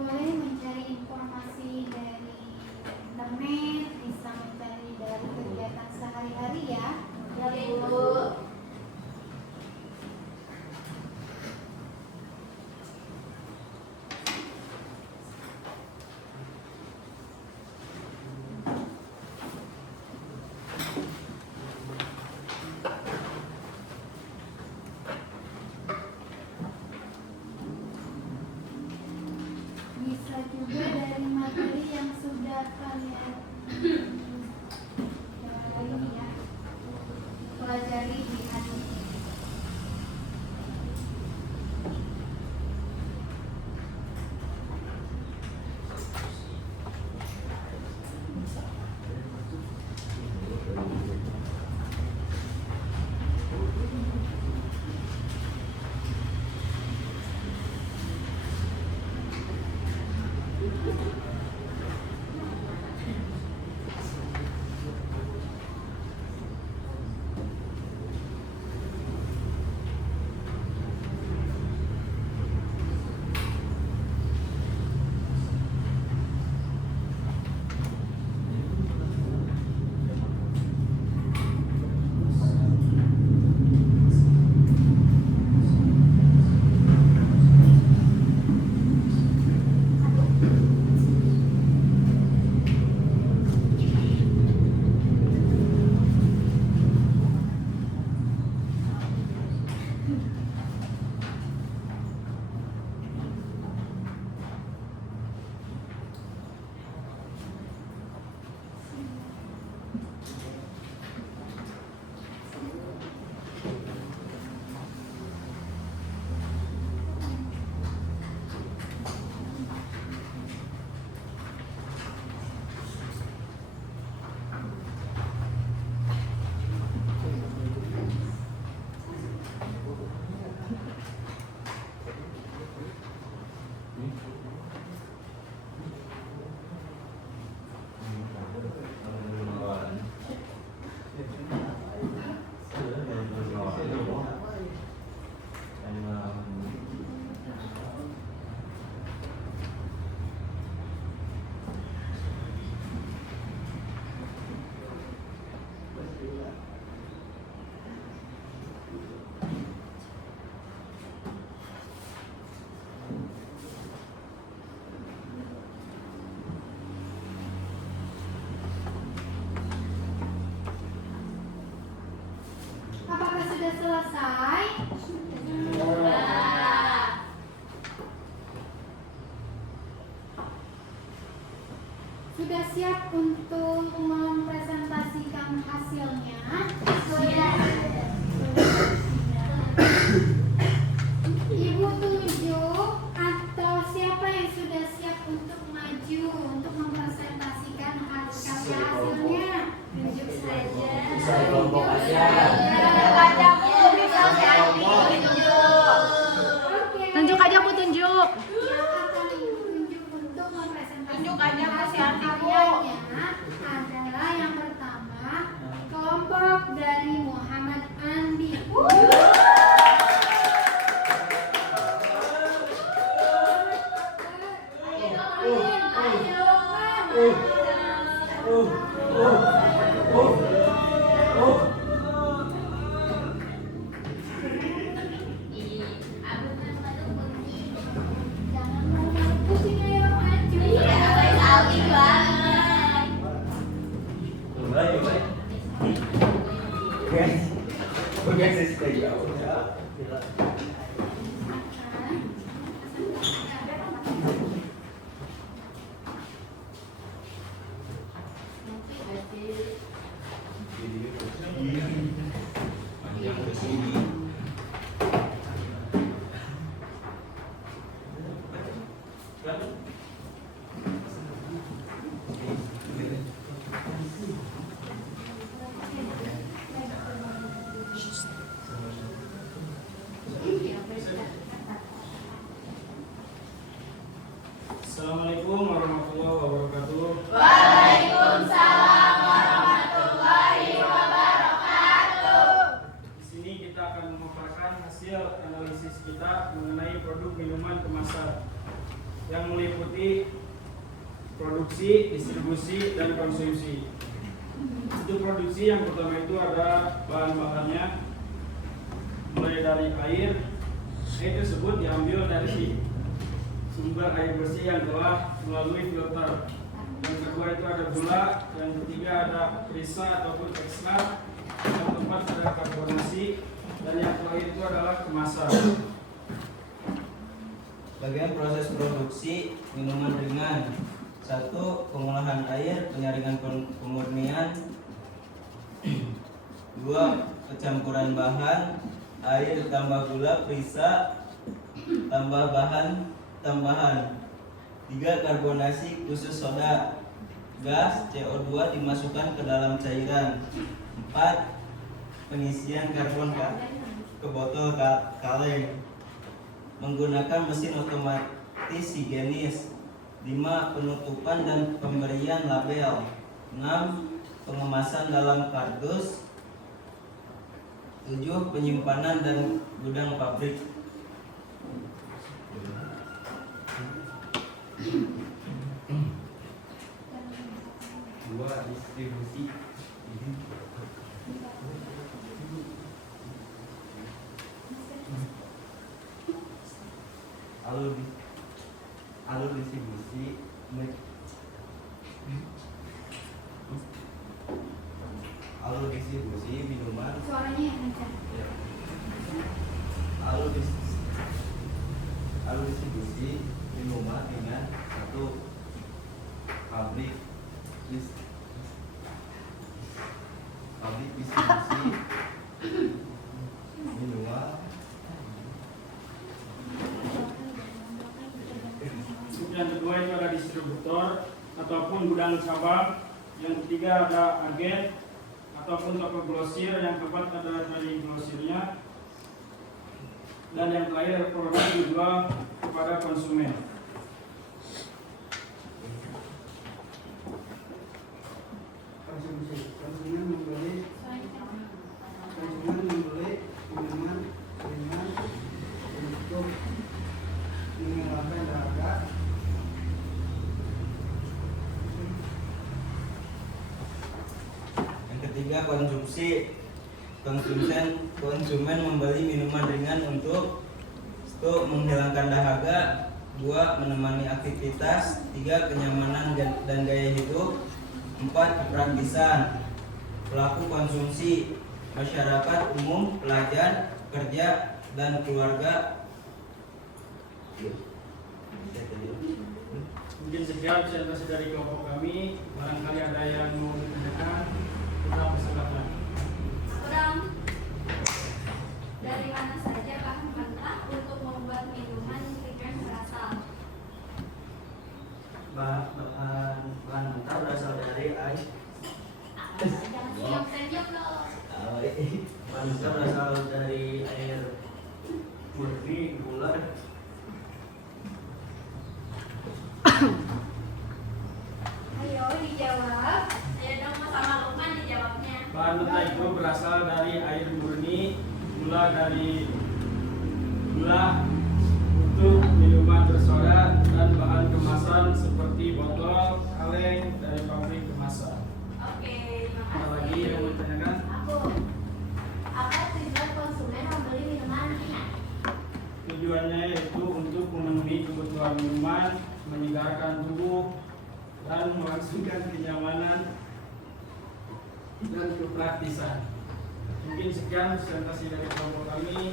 Boleh mencari informasi dari internet, bisa mencari dari kegiatan sehari-hari ya. Ya, Bu. Bisa juga dari materi yang sudah kalian ini ya, pelajari di hari ini. Apakah sudah selesai? Sudah siap untuk mempresentasikan hasilnya? Sudah. Ibu tunjuk atau siapa yang sudah siap untuk maju untuk mempresentasikan hasilnya? Tunjuk saja. Bisa kelompok aja. Tunjuk aja Bu, tunjuk. Yang akan ibu tunjuk untuk mempresentasikan Tunjuk aja Bu, si Ati, Bu. hasilnya adalah yang pertama kelompok analisis kita mengenai produk minuman kemasan yang meliputi produksi, distribusi, dan konsumsi. Untuk produksi yang pertama itu ada bahan-bahannya, mulai dari air tersebut diambil dari sumber air bersih yang telah melalui filter. Yang kedua itu ada gula, yang ketiga ada perisa ataupun ekstrak, yang keempat ada karbonasi, dan yang terakhir itu adalah kemasan. Bagian proses produksi minuman ringan. 1. Pengolahan air, penyaringan pemurnian. 2. Pencampuran bahan, air tambah gula, perisa, tambah bahan tambahan. 3. Karbonasi khusus soda. Gas CO2 dimasukkan ke dalam cairan. 4. Pengisian karbon ke botol kaleng menggunakan mesin otomatis higienis. 5. Penutupan dan pemberian label. 6. Pengemasan dalam kardus. 7. Penyimpanan dan gudang pabrik. Dua, distribusi. Alur distribusi minuman. Suaranya yang kencang. Alur distribusi minuman dengan 1. Pabrik distribusi minuman. Yang kedua itu ada distributor ataupun gudang cabang. Yang ketiga ada agen ataupun toko grosir. Yang keempat ada dari grosirnya. Dan yang terakhir produk dijual kepada konsumen. Konsumen membeli minuman ringan untuk menghilangkan dahaga. Yang ketiga, konsumsi. Konsumen membeli minuman ringan untuk menghilangkan dahaga. 2. Menemani aktivitas. 3. Kenyamanan dan gaya hidup. 4. Kepraktisan. Pelaku konsumsi: masyarakat umum, pelajar, kerja, dan keluarga. Mungkin sekian presentasi dari kelompok kami. Barangkali ada yang mau ditanyakan, kita persilakan. Dari mana saja bahan mentah untuk membuat minuman ringan berasal? Bahan mentah berasal dari air. Jangan siap-siap loh. Bahan mentah berasal dari air murni, gula. Ayo dijawab. Ayo dong sama Lukman dijawabnya. Bahan mentah itu berasal dari air murni, gula untuk minuman bersoda, dan bahan kemasan seperti botol, kaleng dari pabrik kemasan. Oke, Ada lagi makasih. yang mau ditanyakan? Aku. Apa tujuan konsumen membeli minuman ringan? Tujuannya yaitu untuk memenuhi kebutuhan minuman, menyegarkan tubuh, dan melangsungkan kenyamanan dan kepraktisan. Mungkin sekian presentasi dari kelompok kami.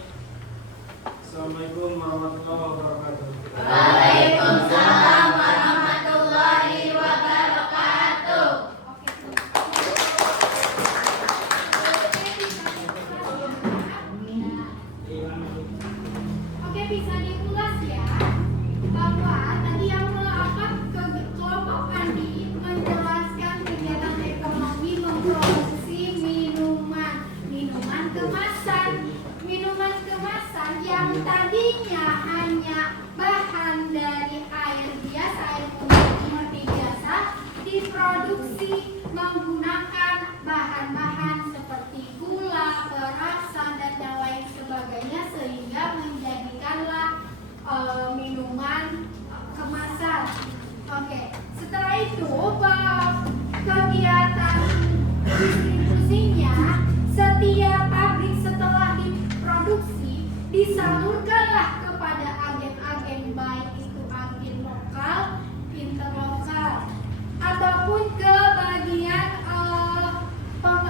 Assalamualaikum warahmatullahi wabarakatuh. Waalaikumsalam warahmatullahi wabarakatuh. Oke, bisa diulas ya bahwa tadi yang ke kelompok kami menjelaskan kegiatan ekonomi memproduksi minuman kemasan yang tadinya hanya bahan dari air biasa, air seperti biasa, diproduksi menggunakan bahan-bahan seperti gula, perasan, dan yang lain sebagainya sehingga lah kepada agen-agen, baik itu agen lokal, interlokal, ataupun ke bagian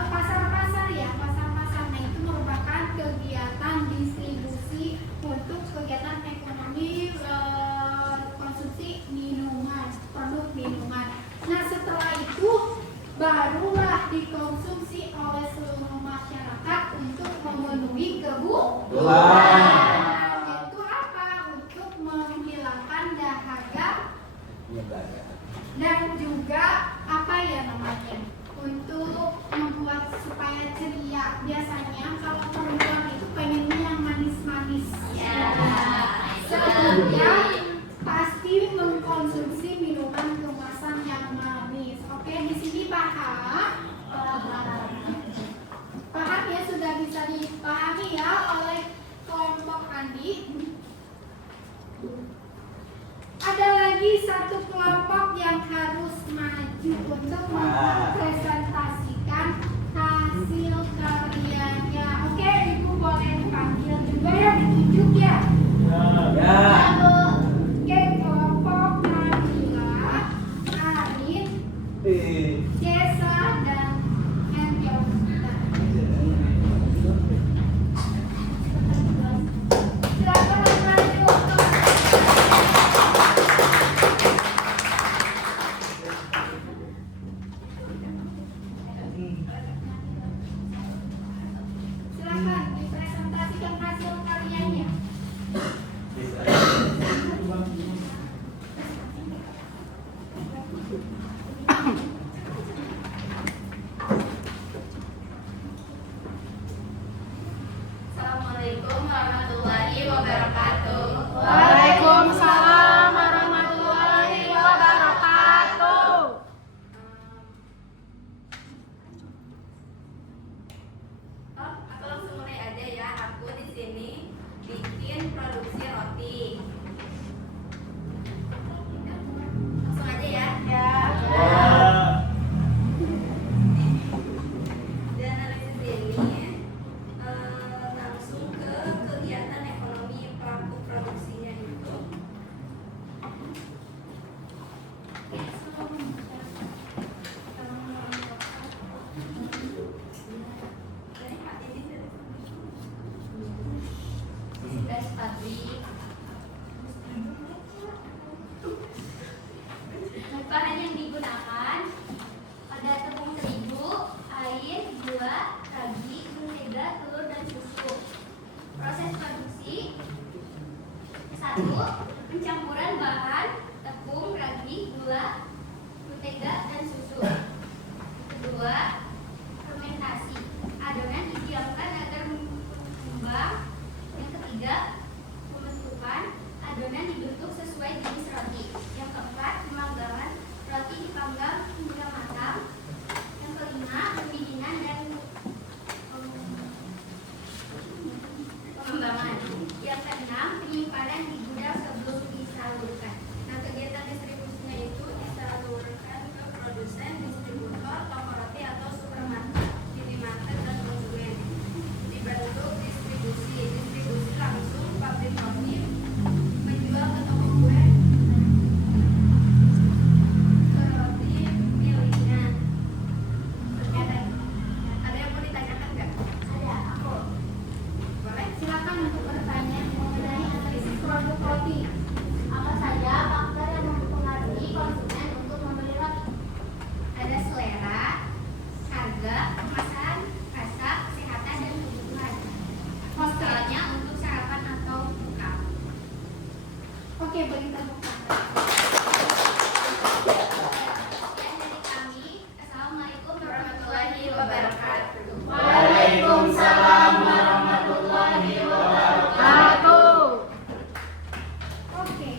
pasar-pasar ya. Pasar-pasarnya itu merupakan kegiatan distribusi untuk kegiatan ekonomi konsumsi minuman, produk minuman. Nah, setelah itu barulah dikonsumsi oleh seluruh masyarakat untuk memenuhi kebutuhan. Yaitu apa? Untuk menghilangkan dahaga dan juga apa ya namanya? Untuk membuat supaya ceria. Biasanya kalau perempuan itu pengennya yang manis-manis. Sehingga pasti mengkonsumsi minuman kemasan yang manis. Oke, di sini paham? Paham ya, sudah bisa dipahami ya oleh kelompok Andi. Ada lagi satu kelompok yang harus maju untuk mempresentasikan hasil karyanya. Oke, Ibu boleh dipanggil juga ya, ditunjuk ya. Oke, kelompok Nabila, Arin, Jessa, dan Angel. Silakan maju. Silakan dipresentasikan hasil karyanya. Assalamualaikum warahmatullahi wabarakatuh. Waalaikumsalam warahmatullahi wabarakatuh. Aku langsung mulai aja ya. Aku di sini bikin produksi roti. Langsung aja ya. Dan analisis ini langsung ke kegiatan ekonomi pelaku produksinya itu. Beras pabrik. Bahan yang digunakan ada tepung terigu, air, gula, ragi, mentega, telur, dan susu. Proses produksi: 1. Pencampuran bahan tepung, ragi, gula, mentega, dan susu. 2. Fermentasi. Adonan didiamkan agar mengembang. Yang ketiga, pembentukan. Adonan dibentuk sesuai jenis roti. Yang keempat, pemanggangan. Roti dipanggang hingga matang. Yang kelima, pendinginan dan pengembangan. Yang keenam, penyimpanan di gudang sebelum disalurkan. Nah, kegiatan distribusinya itu disalurkan ke produsen, distributor, toko roti atau supermarket, minimarket, dan konsumen. Dibentuk distribusi langsung pabrik roti menjual ke toko kue, ke roti miliknya. Ada yang mau ditanyakan nggak? Ada aku. Boleh? Silakan untuk bertanya mengenai analisis produk roti. Apa saja faktor yang mempengaruhi konsumen untuk membeli roti? Ada selera, harga, kemasan, rasa, kesehatan, dan kebutuhan. Misalnya untuk sarapan atau buka. Oke, beri tepuk tangan. Sekian dari kami. Assalamualaikum warahmatullahi wabarakatuh. Waalaikumsalam warahmatullahi wabarakatuh. Oke,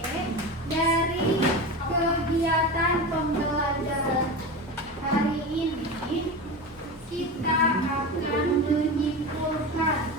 dari kegiatan pembelajaran hari ini kita akan menyimpulkan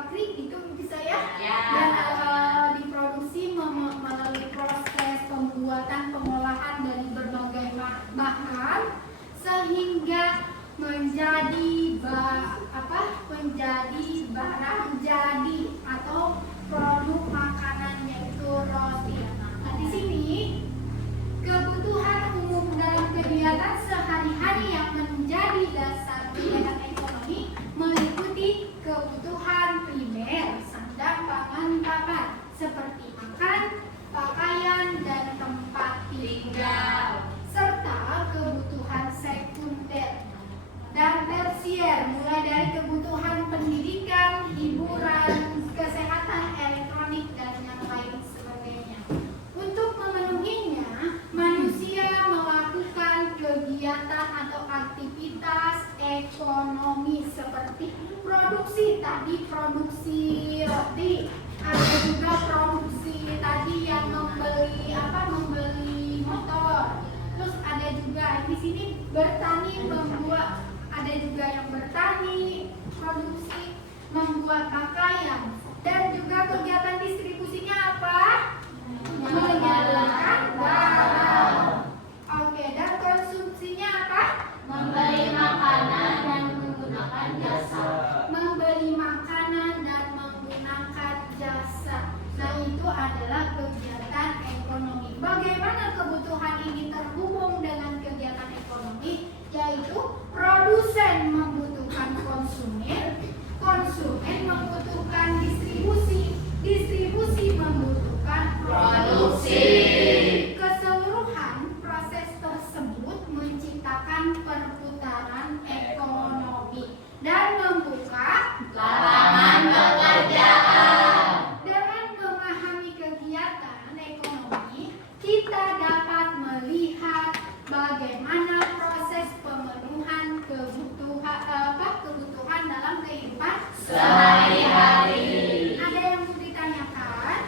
pabrik itu bisa ya, Ya. dan diproduksi melalui proses pembuatan pengolahan dari berbagai bahan sehingga menjadi barang jadi atau produk makanan yaitu roti. Nah, di sini kebutuhan umum dalam kegiatan sehari-hari yang menjadi dasar kegiatan ekonomi meliputi kebutuhan primer, sandang, pangan, papan, seperti makan, pakaian, dan tempat tinggal, serta kebutuhan sekunder dan tersier, mulai dari kebutuhan pendidikan, hiburan, kesehatan, elektronik, dan yang lain sebagainya. Untuk memenuhinya, manusia melakukan kegiatan atau aktivitas ekonomi seperti produksi, tadi produksi roti, ada juga produksi tadi yang membeli motor. Terus ada juga di sini bertani, membuat, ada juga yang bertani, produksi, membuat pakaian, dan juga kegiatan distribusinya apa? Menyalurkan barang. Oke, dan konsumsinya apa? Membeli makanan dan menggunakan jasa. Membeli makanan dan menggunakan jasa. Nah, itu adalah kegiatan ekonomi. Bagaimana kebutuhan ini terhubung dengan kegiatan ekonomi? Yaitu produsen membutuhkan konsumen, konsumen membutuhkan distribusi, distribusi membutuhkan produksi. Keseluruhan proses tersebut menciptakan perputaran ekonomi dan membuka Lapangan pekerjaan. Dengan memahami kegiatan ekonomi, kita dapat melihat bagaimana proses pemenuhan kebutuhan dalam kehidupan Sehari-hari. Ada yang mau ditanyakan?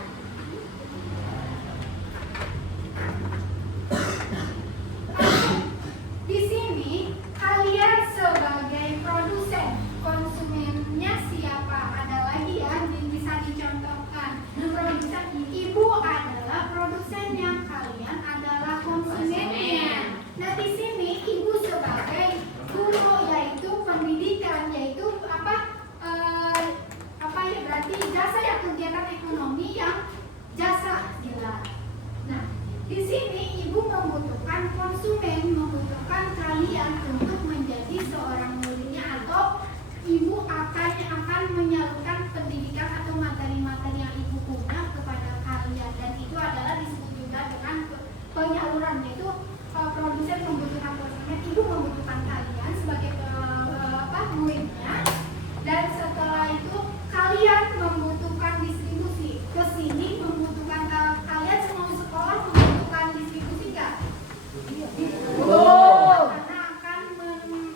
Di sini kalian sebagai produsen, konsumennya siapa? Ada lagi ya, bisa dicontohkan. Produsen, ibu adalah produsennya, kalian adalah konsumennya. Nah, di sini ibu sebagai guru, yaitu pendidikan, yaitu berarti jasa ya, kegiatan ekonomi yang jasa jelas. Nah, di sini ibu membutuhkan konsumen, membutuhkan kalian untuk menjadi seorang muridnya, atau ibu akan menyalurkan pendidikan atau materi-materi yang ibu punya kepada kalian, dan itu adalah disebut juga dengan penyaluran, yaitu produsen membutuhkan konsumen, ibu membutuhkan kalian sebagai muridnya, dan setelah itu kalian membutuhkan distribusi. Kesini membutuhkan kalian semua sekolah membutuhkan distribusi nggak? Karena akan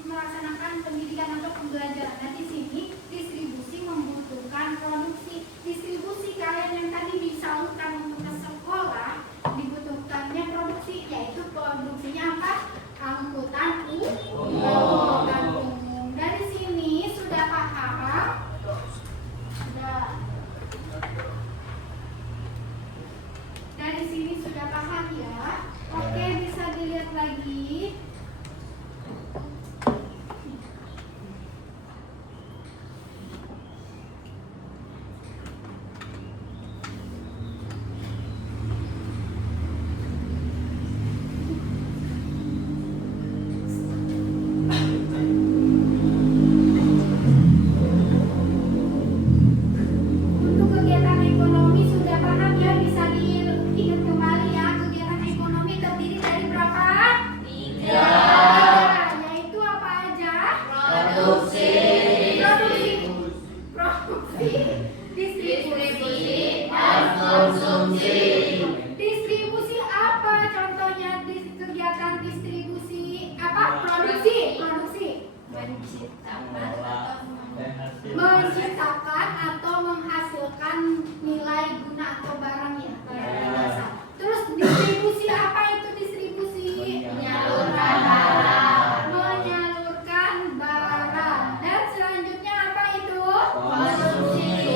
melaksanakan pendidikan atau pembelajaran. Nah, di sini distribusi membutuhkan produksi. Distribusi kalian yang tadi disalurkan untuk ke sekolah dibutuhkannya produksi, yaitu produksinya apa? Angkutan umum. Dari sini sudah paham? Dari sini sudah paham ya? Oke, bisa dilihat lagi. Untuk kegiatan ekonomi sudah paham ya, bisa diingat kembali ya. Kegiatan ekonomi terdiri dari berapa? 3. Yaitu apa aja? Produksi. Distribusi, dan konsumsi. Distribusi apa contohnya? Kegiatan distribusi apa? Produksi. Menciptakan atau menghasilkan nilai guna atau barang ya, barang jasa. Terus distribusi apa itu distribusi? Menyalurkan barang. Menyalurkan barang. Dan selanjutnya apa itu? Konsumsi.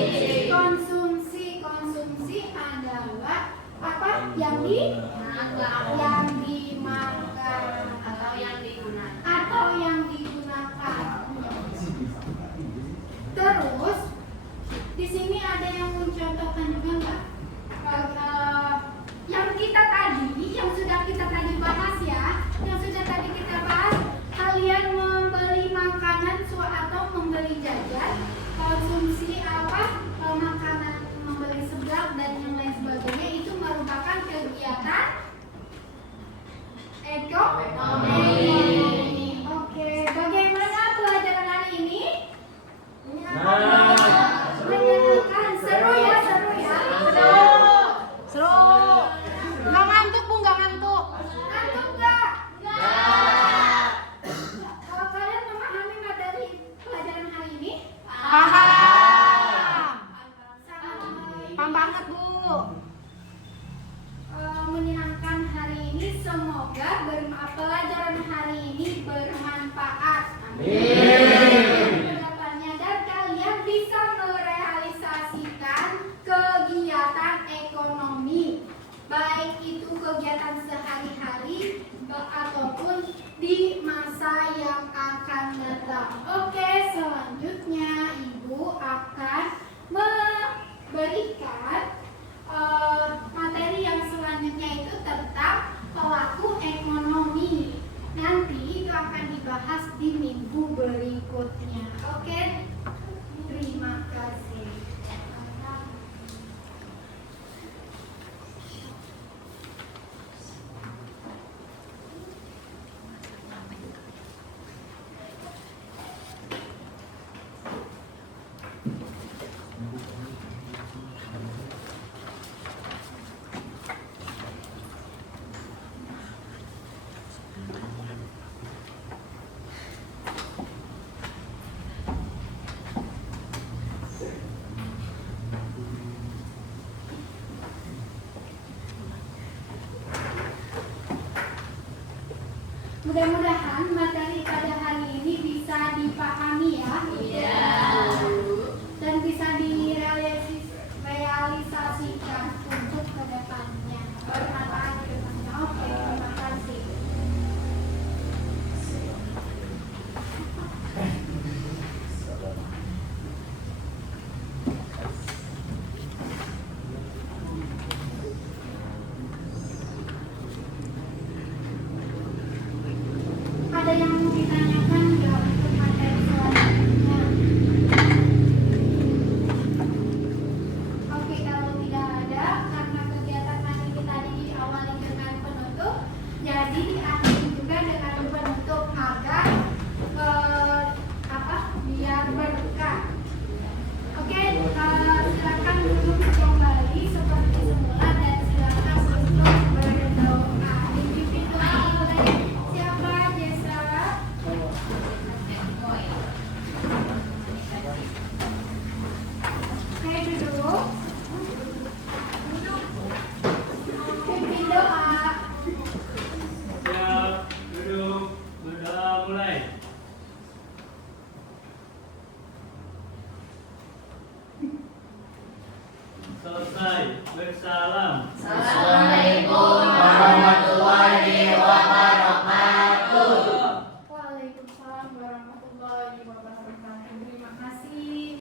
bersalam. Salam.